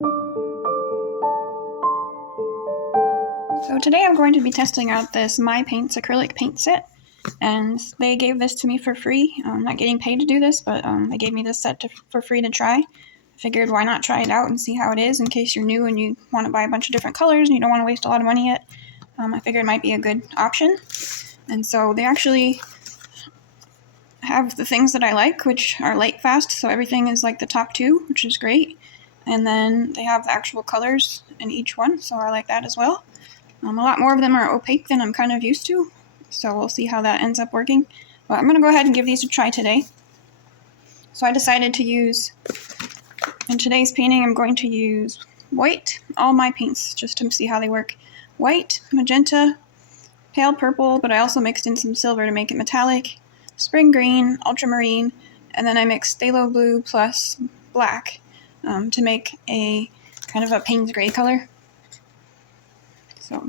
So today I'm going to be testing out this My Paintz acrylic paint set, and they gave this to me for free. I'm not getting paid to do this, but they gave me this set for free to try. I figured why not try it out and see how it is in case you're new and you want to buy a bunch of different colors and you don't want to waste a lot of money yet. I figured it might be a good option. And so they actually have the things that I like, which are light fast, so everything is like the top two, which is great. And then they have the actual colors in each one, so I like that as well. A lot more of them are opaque than I'm kind of used to, so we'll see how that ends up working. But I'm going to go ahead and give these a try today. So I decided to use, in today's painting, I'm going to use white, all my paints, just to see how they work. White, magenta, pale purple, but I also mixed in some silver to make it metallic, spring green, ultramarine, and then I mixed phthalo blue plus black to make a kind of a Payne's gray color. So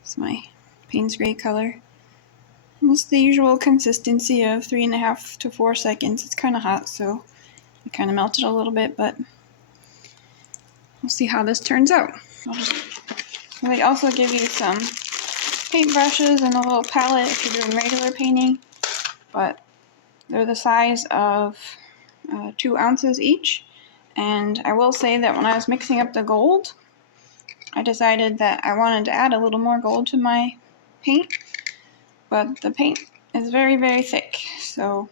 it's my Payne's gray color. And it's the usual consistency of 3.5 to 4 seconds. It's kind of hot, so it kind of melted a little bit, but we'll see how this turns out. They also give you some paint brushes and a little palette if you're doing regular painting, but they're the size of 2 ounces each. And I will say that when I was mixing up the gold, I decided that I wanted to add a little more gold to my paint, but the paint is very, very thick, so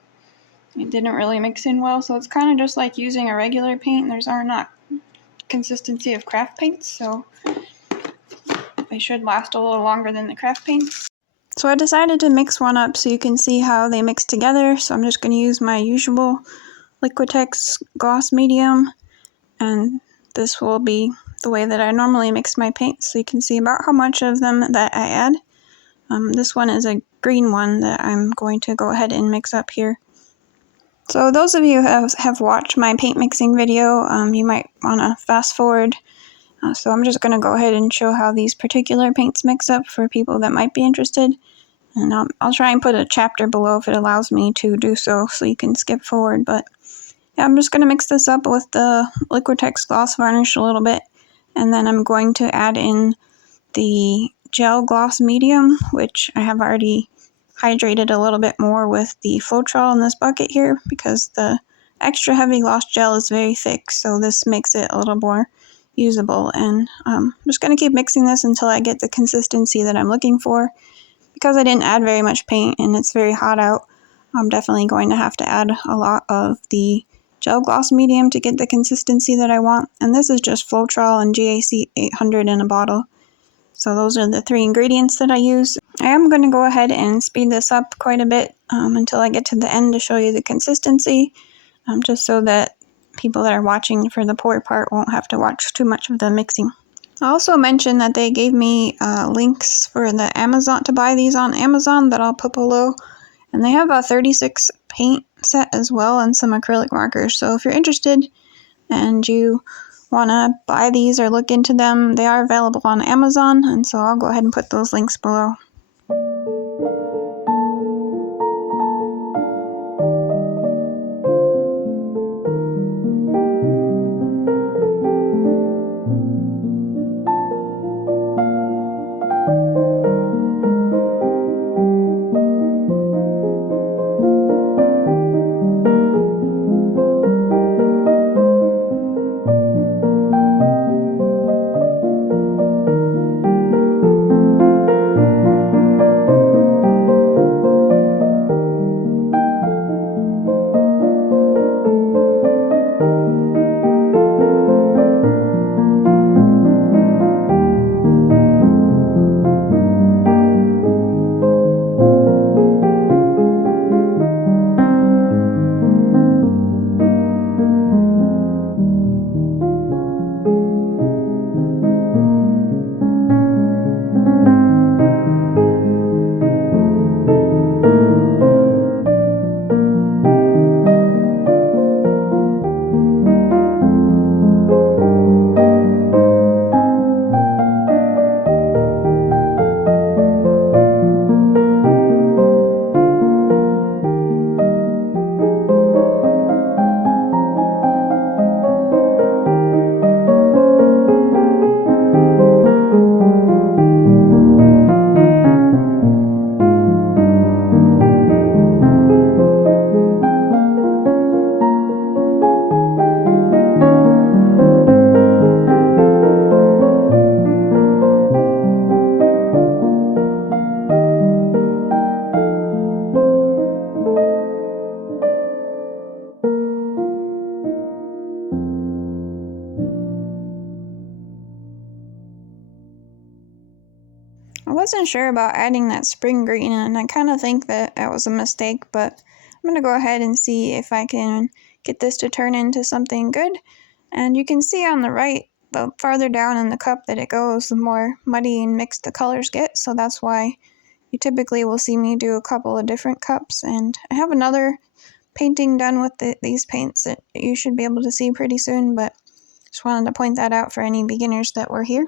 it didn't really mix in well. So it's kind of just like using a regular paint. There's not consistency of craft paints, so they should last a little longer than the craft paints. So I decided to mix one up so you can see how they mix together. So I'm just going to use my usual Liquitex gloss medium, and this will be the way that I normally mix my paints, so you can see about how much of them that I add. This one is a green one that I'm going to go ahead and mix up here. So those of you who have watched my paint mixing video, you might want to fast forward. So I'm just going to go ahead and show how these particular paints mix up for people that might be interested. And I'll try and put a chapter below if it allows me to do so you can skip forward. But yeah, I'm just going to mix this up with the Liquitex gloss varnish a little bit. And then I'm going to add in the gel gloss medium, which I have already hydrated a little bit more with the Floetrol in this bucket here, because the extra heavy gloss gel is very thick, so this makes it a little more usable. And I'm just going to keep mixing this until I get the consistency that I'm looking for. Because I didn't add very much paint and it's very hot out, I'm definitely going to have to add a lot of the gel gloss medium to get the consistency that I want. And this is just Floetrol and GAC 800 in a bottle. So those are the 3 ingredients that I use. I am going to go ahead and speed this up quite a bit until I get to the end to show you the consistency, just so that people that are watching for the pour part won't have to watch too much of the mixing. I also mentioned that they gave me links for the Amazon to buy these on Amazon that I'll put below. And they have a 36 paint set as well and some acrylic markers. So if you're interested and you want to buy these or look into them, they are available on Amazon. And so I'll go ahead and put those links below. wasn't sure about adding that spring green, and I kind of think that was a mistake, but I'm going to go ahead and see if I can get this to turn into something good. And you can see on the right, the farther down in the cup that it goes, the more muddy and mixed the colors get, so that's why you typically will see me do a couple of different cups. And I have another painting done with these paints that you should be able to see pretty soon, but just wanted to point that out for any beginners that were here.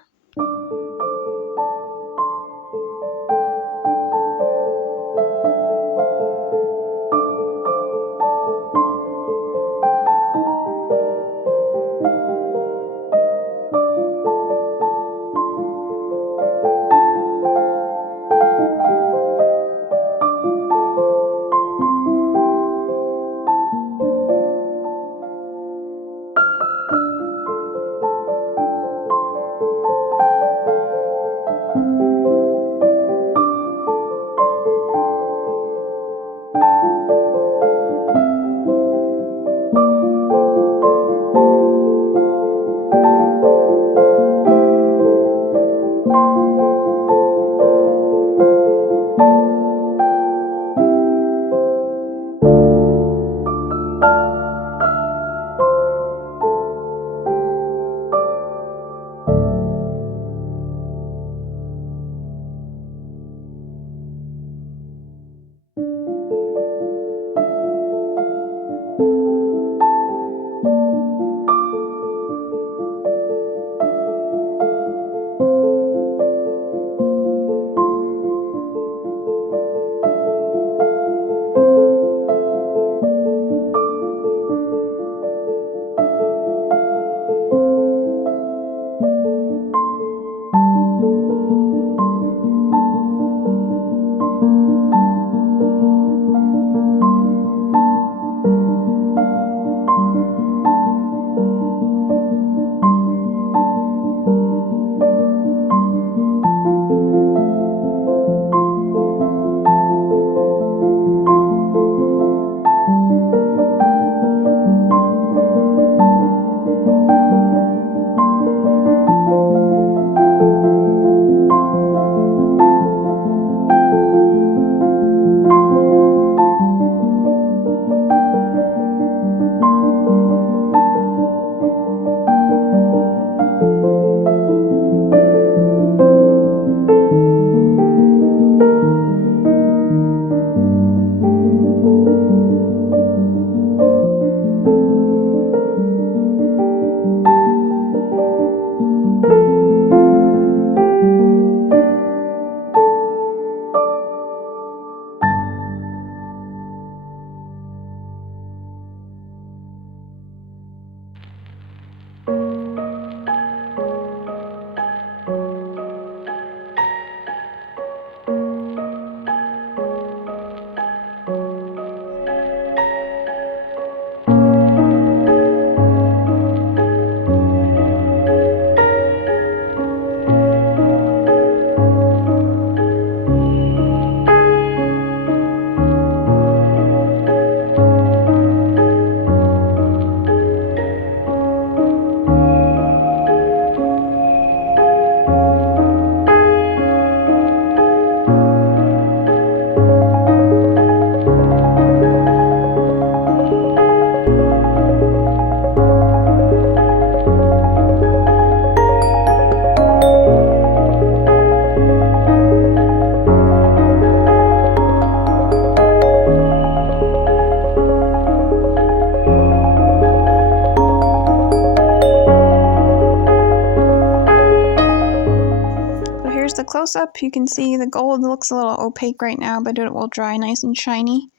The close-up, you can see the gold looks a little opaque right now, but it will dry nice and shiny.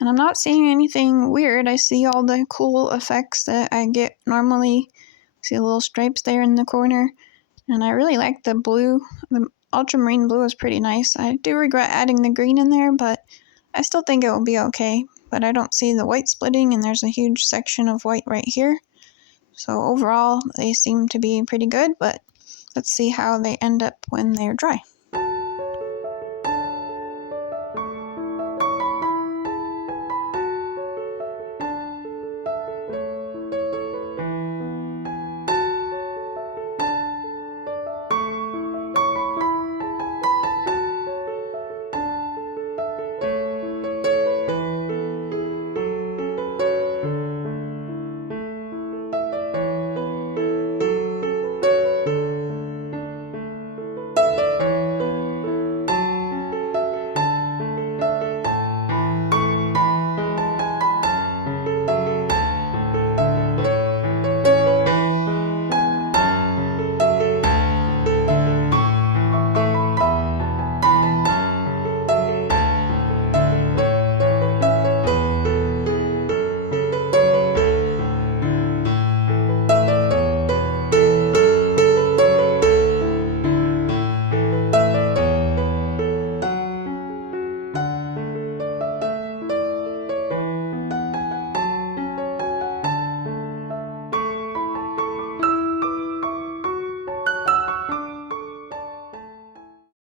And I'm not seeing anything weird. I see all the cool effects that I get normally. See the little stripes there in the corner. And I really like the blue. The ultramarine blue is pretty nice. I do regret adding the green in there, but I still think it will be okay. But I don't see the white splitting, and there's a huge section of white right here. So overall, they seem to be pretty good, but let's see how they end up when they're dry.